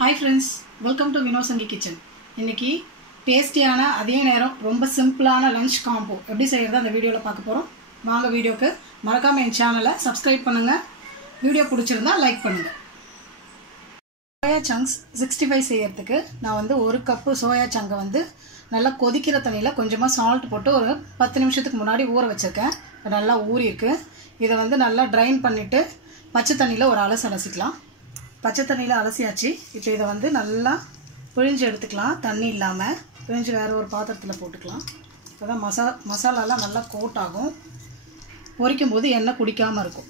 Hi friends, welcome to Vinosangi Kitchen. இன்னைக்கு டேஸ்டியான அதே நேரம் ரொம்ப சிம்பிளான லஞ்ச் காம்போ எப்படி செய்யறத அந்த வீடியோல பார்க்க போறோம். வாங்க வீடியோக்கு மறக்காம என் சேனலை Subscribe பண்ணுங்க. வீடியோ பிடிச்சிருந்தா லைக் பண்ணுங்க. சோயா சங்க்ஸ் 65 செய்யறதுக்கு நான் வந்து 1 கப் சோயா சங்கை வந்து நல்லா கொதிக்கிற தண்ணியில கொஞ்சமா salt போட்டு ஒரு 10 நிமிஷத்துக்கு முன்னாடி ஊற வச்சிருக்கேன். நல்லா ஊறி இருக்கு. இத வந்து நல்லா ட்ரைன் பண்ணிட்டு பச்சை தண்ணியில ஒரு அலசிக்கலாம். பச்சை தண்ணியில அலசியாச்சு. இப்போ இத வந்து நல்லா புழிஞ்சு எடுத்துக்கலாம். தண்ணி இல்லாம புழிஞ்சு வேற ஒரு பாத்திரத்துல போட்டுக்கலாம். அப்பதான் மசாலா எல்லாம் நல்லா கோட் ஆகும். பொரிக்கும்போது எண்ணெய் குடிக்காம இருக்கும்.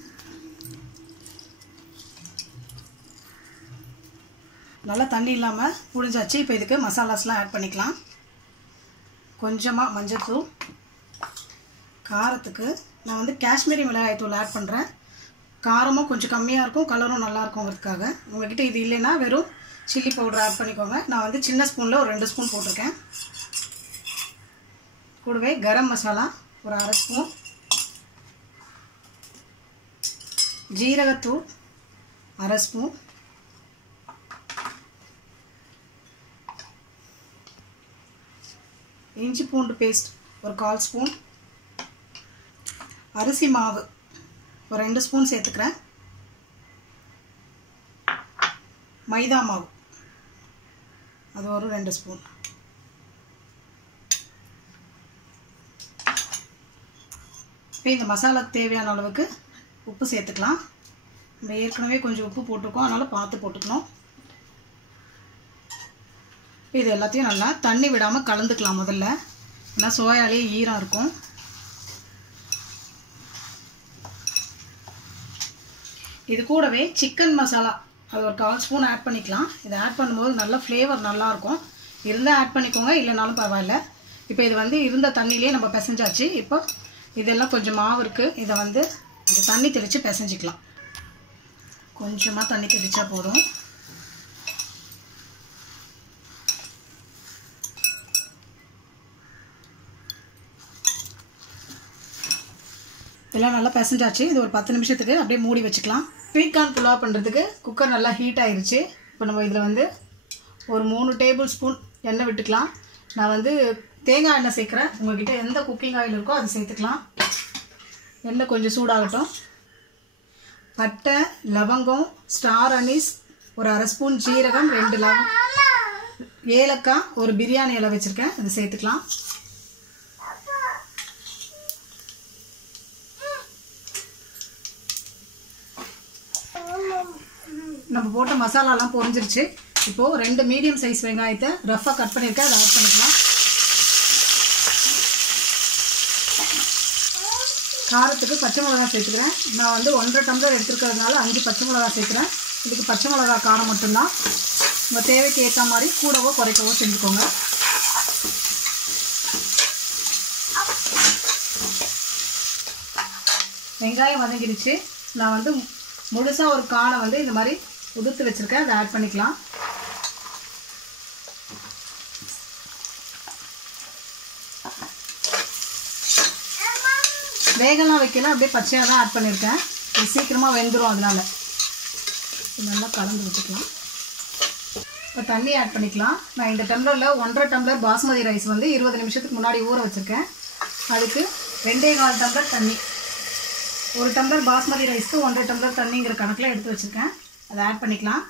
நல்லா தண்ணி இல்லாம புழிஞ்சாச்சு. இப்போ இதுக்கு மசாலாஸ்லாம் ஆட் பண்ணிக்கலாம். கொஞ்சமா மஞ்சள் தூள், காரத்துக்கு நான் வந்து காஷ்மீரி மிளகாய் தூள் ஆட் பண்றேன். காரமும் கொஞ்சம் கம்மியா இருக்கும், கலரும் நல்லா இருக்கும்ங்கிறதுக்காக. உங்ககிட்ட இது இல்லைன்னா வெறும் சில்லி பவுடர் ஆட் பண்ணிக்கோங்க. நான் வந்து சின்ன ஸ்பூன்ல ஒரு 2 ஸ்பூன் போட்டிருக்கேன். கூடவே கரம் மசாலா ஒரு 1/2 ஸ்பூன், ஜீரகத்தூள் 1/2 ஸ்பூன், இஞ்சி பூண்டு பேஸ்ட் ஒரு 1/4 ஸ்பூன், அரிசி மாவு ஒரு 2 ஸ்பூன் சேர்த்துக்கிறேன், மைதா மாவு அது ஒரு 2 ஸ்பூன். இப்போ இந்த மசாலாக்கு தேவையான அளவுக்கு உப்பு சேர்த்துக்கலாம். நம்ம ஏற்கனவே கொஞ்சம் உப்பு போட்டிருக்கோம், அதனால பார்த்து போட்டுக்கணும். இது எல்லாத்தையும் நல்லா தண்ணி விடாமல் கலந்துக்கலாம் முதல்ல. ஏன்னா சோயாலே ஈரம் இருக்கும். இது கூடவே சிக்கன் மசாலா அது ஒரு 1/4 ஸ்பூன் ஆட் பண்ணிக்கலாம். இதை ஆட் பண்ணும்போது நல்ல ஃப்ளேவர் நல்லாயிருக்கும். இருந்தால் ஆட் பண்ணிக்கோங்க, இல்லைனாலும் பரவாயில்ல. இப்போ இது வந்து இருந்த தண்ணியிலே நம்ம பிசைஞ்சாச்சு. இப்போ இதெல்லாம் கொஞ்சம் மாவு இருக்குது. இதை வந்து இந்த தண்ணி தெளித்து பிசைஞ்சிக்கலாம். கொஞ்சமாக தண்ணி தெளித்தா போதும். இதெல்லாம் நல்லா பிசைஞ்சாச்சு. இது ஒரு 10 நிமிஷத்துக்கு அப்படியே மூடி வச்சுக்கலாம். ஸ்வீட் கார்ன் புலாவ் பண்ணுறதுக்கு குக்கர் நல்லா ஹீட் ஆயிருச்சு. இப்போ நம்ம இதில் வந்து ஒரு 3 டேபிள் ஸ்பூன் எண்ணெய் விட்டுக்கலாம். நான் வந்து தேங்காய் எண்ணெய் சேர்க்குறேன். உங்கள்கிட்ட எந்த குக்கிங் ஆயில் இருக்கோ அதை சேர்த்துக்கலாம். எண்ணெய் கொஞ்சம் சூடாகட்டும். பட்டை, லவங்கம், ஸ்டார் அனீஸ் ஒரு 1/2 ஸ்பூன், ஜீரகம் 2 ஏலக்காய், ஒரு பிரியாணி இலை வச்சுருக்கேன், அதை சேர்த்துக்கலாம். நம்ம போட்ட மசாலாலாம் பொரிஞ்சிருச்சு. இப்போது 2 மீடியம் சைஸ் வெங்காயத்தை ரஃபாக கட் பண்ணியிருக்கேன், அதை ஆட் பண்ணிக்கலாம். காரத்துக்கு பச்சை மிளகாய் சேர்த்துக்கிறேன். நான் வந்து 1.5 டம்ளர் எடுத்துருக்கிறதுனால 5 பச்சை மிளகாய் சேர்க்குறேன். இதுக்கு பச்சை மிளகாய் காரம் மட்டும்தான். உங்கள் தேவைக்கு ஏற்ற மாதிரி கூடவோ குறைக்கவோ செஞ்சுக்கோங்க. வெங்காயம் வதங்கிடுச்சு. நான் வந்து முழுசாக ஒரு காணை வந்து இந்த மாதிரி உதுத்து வச்சுருக்கேன், அதை ஆட் பண்ணிக்கலாம். வேகலாம் வைக்கல, அப்படியே பச்சையாக தான் ஆட் பண்ணியிருக்கேன். இது சீக்கிரமாக வெந்துடும், அதனால நல்லா கலந்து வச்சுக்கலாம். இப்போ தண்ணி ஆட் பண்ணிக்கலாம். நான் இந்த டம்ளரில் 1.5 டம்ளர் பாஸ்மதி ரைஸ் வந்து 20 நிமிஷத்துக்கு முன்னாடி ஊற வச்சுருக்கேன். அதுக்கு 2.25 டம்ளர் தண்ணி. 1 டம்ளர் பாஸ்மதி ரைஸ்க்கு 1.5 டம்ளர் தண்ணிங்கிற கணக்கில் எடுத்து வச்சுருக்கேன், அதை ஆட் பண்ணிக்கலாம்.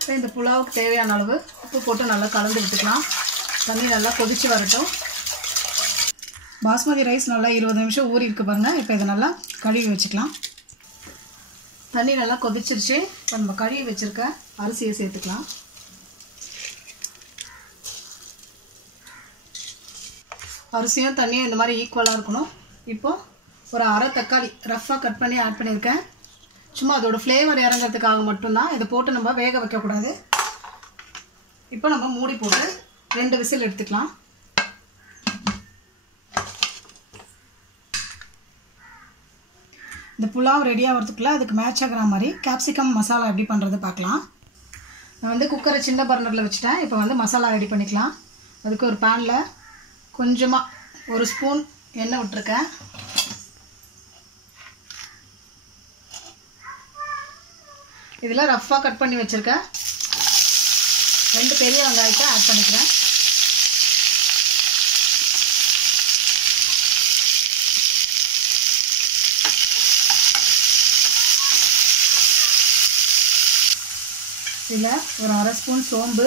இப்போ இந்த புலாவுக்கு தேவையான அளவு உப்பு போட்டு நல்லா கலந்து விட்டுக்கலாம். தண்ணி நல்லா கொதித்து வரட்டும். பாஸ்மதி ரைஸ் நல்லா 20 நிமிஷம் ஊறி இருக்கு பாருங்கள். இப்போ இதை நல்லா கழுவி வச்சுக்கலாம். தண்ணி நல்லா கொதிச்சிருச்சு. இப்போ நம்ம கழுவி வச்சுருக்க அரிசியை சேர்த்துக்கலாம். அரிசியும் தண்ணியும் இந்த மாதிரி ஈக்குவலாக இருக்கணும். இப்போது ஒரு 1/2 தக்காளி ரஃப்பாக கட் பண்ணி ஆட் பண்ணியிருக்கேன். சும்மா அதோட ஃப்ளேவர் இறங்கிறதுக்காக மட்டும்தான். இதை போட்டு நம்ம வேக வைக்கக்கூடாது. இப்போ நம்ம மூடி போட்டு 2 விசில் எடுத்துக்கலாம். இந்த புலாவ் ரெடி ஆகிறதுக்குள்ளே அதுக்கு மேட்ச் ஆகிற மாதிரி கேப்சிகம் மசாலா எப்படி பண்ணுறது பார்க்கலாம். நான் வந்து குக்கரை சின்ன பர்னரில் வச்சுட்டேன். இப்போ வந்து மசாலா ரெடி பண்ணிக்கலாம். அதுக்கு ஒரு பேனில் கொஞ்சமாக 1 ஸ்பூன் எண்ணெய் விட்டுருக்கேன். இதில் ரஃப்பாக கட் பண்ணி வச்சுருக்கேன் 2 பெரிய வெங்காயத்தை ஆட் பண்ணிக்கிறேன். இதில் ஒரு 1/2 ஸ்பூன் சோம்பு,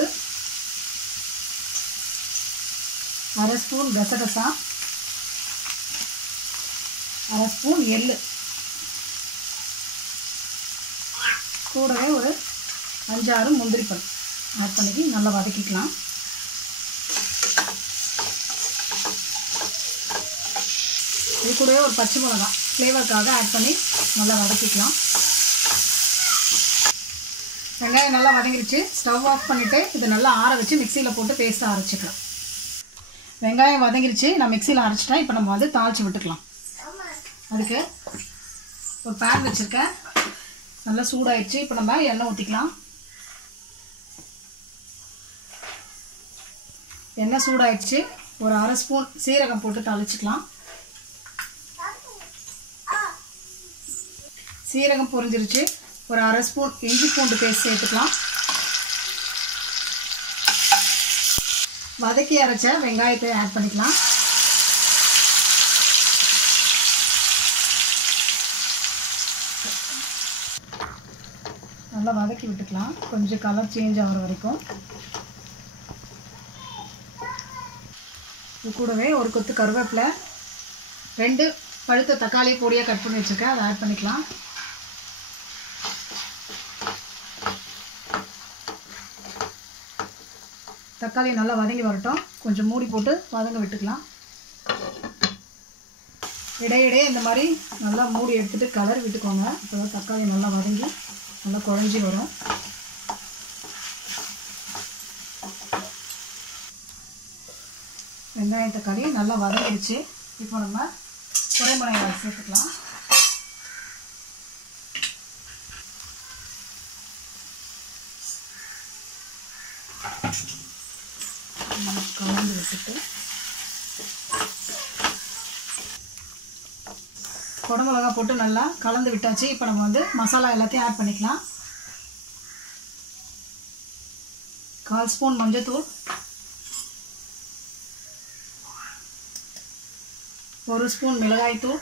1/2 ஸ்பூன் கசகசா, 1/2 ஸ்பூன் எள்ளு, கூடவே ஒரு 5-6 முந்திரி பழம் ஆட் பண்ணி நல்லா வதக்கிக்கலாம். இது கூடவே ஒரு பச்சை மிளகாய் ஃப்ளேவருக்காக ஆட் பண்ணி நல்லா வதக்கிக்கலாம். வெங்காயம் நல்லா வதங்கிடுச்சு. ஸ்டவ் ஆஃப் பண்ணிவிட்டு இதை நல்லா ஆற வச்சு மிக்சியில் போட்டு பேஸ்ட்டாக அரைச்சிக்கலாம். வெங்காயம் வதங்கிடுச்சு, நான் மிக்சியில் அரைச்சிட்டேன். இப்போ நம்ம வந்து தாளித்து விட்டுக்கலாம். அதுக்கு ஒரு பேன் வச்சுருக்கேன், நல்லா சூடாயிடுச்சு. இப்போ நம்ம எண்ணெய் ஊற்றிக்கலாம். எண்ணெய் சூடாயிடுச்சு. ஒரு 1/2 ஸ்பூன் சீரகம் போட்டு தாளிச்சிக்கலாம். சீரகம் பொரிஞ்சிருச்சு. ஒரு 1/2 ஸ்பூன் இஞ்சி பூண்டு பேஸ்ட் சேர்த்துக்கலாம். வதக்கி அரைச்ச வெங்காயத்தை ஆட் பண்ணிக்கலாம். நல்லா வதக்கி விட்டுக்கலாம், கொஞ்சம் கலர் சேஞ்ச் ஆகிற வரைக்கும். இது கூடவே ஒரு கொத்து கருவேப்பிலை, 2 பழுத்த தக்காளி பொடியாக கட் பண்ணி வச்சுருக்கேன், அதை ஆட் பண்ணிக்கலாம். தக்காளி நல்லா வதங்கி வரட்டும், கொஞ்சம் மூடி போட்டு வதங்க விட்டுக்கலாம். இடையிடையே இந்த மாதிரி நல்லா மூடி எடுத்துகிட்டு கலர் விட்டுக்கோங்க. அப்போ தான் தக்காளி நல்லா வதங்கி நல்லா குழஞ்சி வரும். வெங்காயம் தக்காளி நல்லா வதங்கிடுச்சு. இப்போ நம்ம குறைமிளகாய் சேர்த்துக்கலாம். கலந்து விட்டுட்டு குடமிளகா போட்டு நல்லா கலந்து விட்டாச்சு. இப்போ நம்ம வந்து மசாலா எல்லாத்தையும் ஆட் பண்ணிக்கலாம். 1/4 ஸ்பூன் மஞ்சத்தூள், 1 ஸ்பூன் மிளகாய்த்தூள்,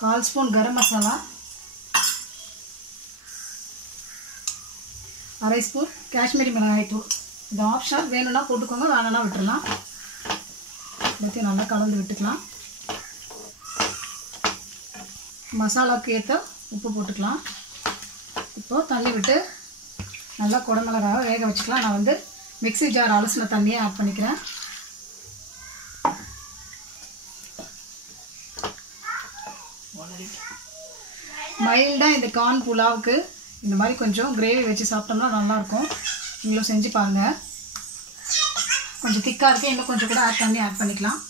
1/4 ஸ்பூன் கரம் மசாலா, 1/2 ஸ்பூன் காஷ்மீரி மிளகாய்த்தூள். இது ஆப்ஷனல், வேணும்னா போட்டுக்கோங்க, வேணும்னா விட்டுடலாம். எல்லாத்தையும் நல்லா கலந்து விட்டுக்கலாம். மசாலாவுக்கு ஏற்ற உப்பு போட்டுக்கலாம். இப்போது தண்ணி விட்டு நல்லா குடமிளகாவை வேக வச்சுக்கலாம். நான் வந்து மிக்ஸி ஜார் அலசின தண்ணியை ஆட் பண்ணிக்கிறேன். மைல்டாக இந்த கார்ன் புலாவுக்கு இந்த மாதிரி கொஞ்சம் கிரேவி வச்சு சாப்பிட்டோம்னா நல்லாயிருக்கும். நீங்களும் செஞ்சு பாருங்கள். கொஞ்சம் திக்காக இருக்குது, இன்னும் கொஞ்சம் கூட தண்ணி ஆட் பண்ணிக்கலாம்.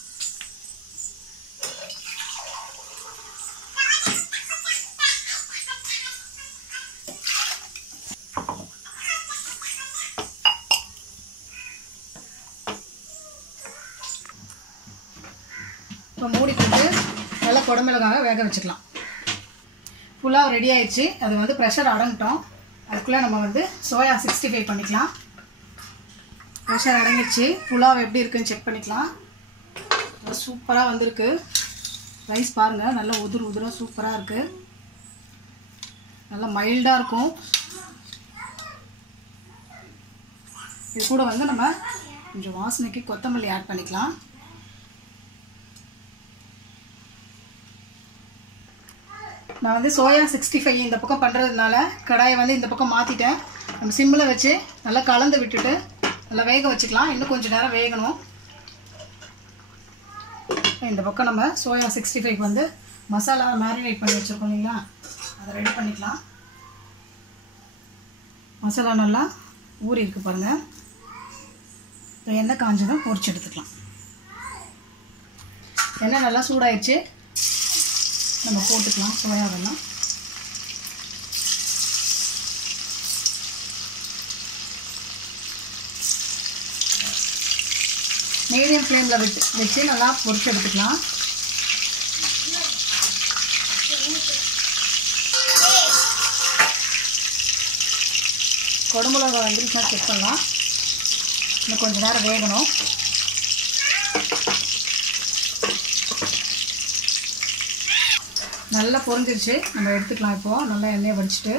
இப்போ மூடி போட்டு நல்லா குடமிளகாக வேக வச்சுக்கலாம். புலாவ் ரெடி ஆயிடுச்சு. அது வந்து ப்ரெஷர் அடங்கிட்டோம். அதுக்குள்ளே நம்ம வந்து சோயா 65 பண்ணிக்கலாம். ப்ரெஷர் அடங்கிடுச்சு. புலாவ் எப்படி இருக்குன்னு செக் பண்ணிக்கலாம். சூப்பராக வந்திருக்கு. ரைஸ் பாருங்கள், நல்லா உதிராக சூப்பராக இருக்குது. நல்லா மைல்டாக இருக்கும். இது கூட வந்து நம்ம கொஞ்சம் வாசனைக்கு கொத்தமல்லி ஆட் பண்ணிக்கலாம். நான் வந்து சோயா 65 இந்த பக்கம் பண்ணுறதுனால கடாயை வந்து இந்த பக்கம் மாற்றிட்டேன். நம்ம சிம்மில் வச்சு நல்லா கலந்து விட்டுட்டு நல்லா வேக வச்சுக்கலாம். இன்னும் கொஞ்சம் நேரம் வேகணும். இந்த பக்கம் நம்ம சோயா 65 வந்து மசாலா மேரினேட் பண்ணி வச்சுருக்கோம் இல்லைங்களா, அதை ரெடி பண்ணிக்கலாம். மசாலா நல்லா ஊறி இருக்குது பாருங்கள். இப்போ எண்ணெய் காஞ்சதும் பொரிச்சு எடுத்துக்கலாம். எண்ணெய் நல்லா சூடாயிடுச்சு. நம்ம போட்டுக்கலாம் சோயாவெல்லாம். மீடியம் ஃப்ளேமில் வச்சு நல்லா பொரிச்சு எடுத்துக்கலாம். குடமிளகா வந்துருச்சுன்னா செக் பண்ணலாம். இன்னும் கொஞ்சம் நேரம் வேகணும். நல்லா பொரிஞ்சிருச்சு, நம்ம எடுத்துக்கலாம். இப்போது நல்லா எண்ணெயை வடிச்சிட்டு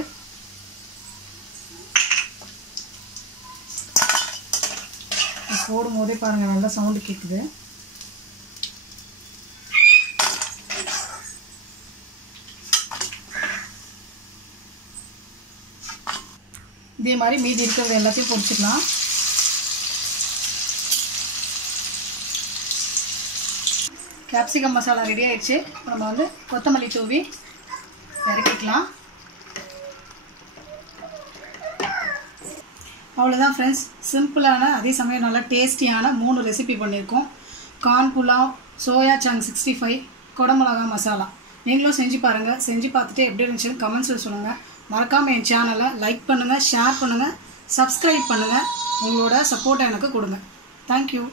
போடும் போதே பாருங்கள் நல்லா சவுண்டு கேட்குது. இதே மாதிரி மீதி இருக்கிறது எல்லாத்தையும் பொரிச்சுக்கலாம். கேப்சிகம் மசாலா ரெடி ஆயிடுச்சு. நம்ம வந்து கொத்தமல்லி தூவி இறக்கிக்கலாம். அவ்வளோதான் ஃப்ரெண்ட்ஸ், சிம்பிளான அதே சமயம் நல்லா டேஸ்டியான 3 ரெசிபி பண்ணியிருக்கோம். கார்ன் புலாவ், சோயா சங்க் 65, குடமிளகா மசாலா. நீங்களும் செஞ்சு பாருங்கள். செஞ்சு பார்த்துட்டு எப்படி இருந்துச்சுன்னு கமெண்ட்ஸில் சொல்லுங்கள். மறக்காமல் என் சேனலை லைக் பண்ணுங்கள், ஷேர் பண்ணுங்கள், சப்ஸ்கிரைப் பண்ணுங்கள். உங்களோட சப்போர்ட்டை எனக்கு கொடுங்க. தேங்க்யூ.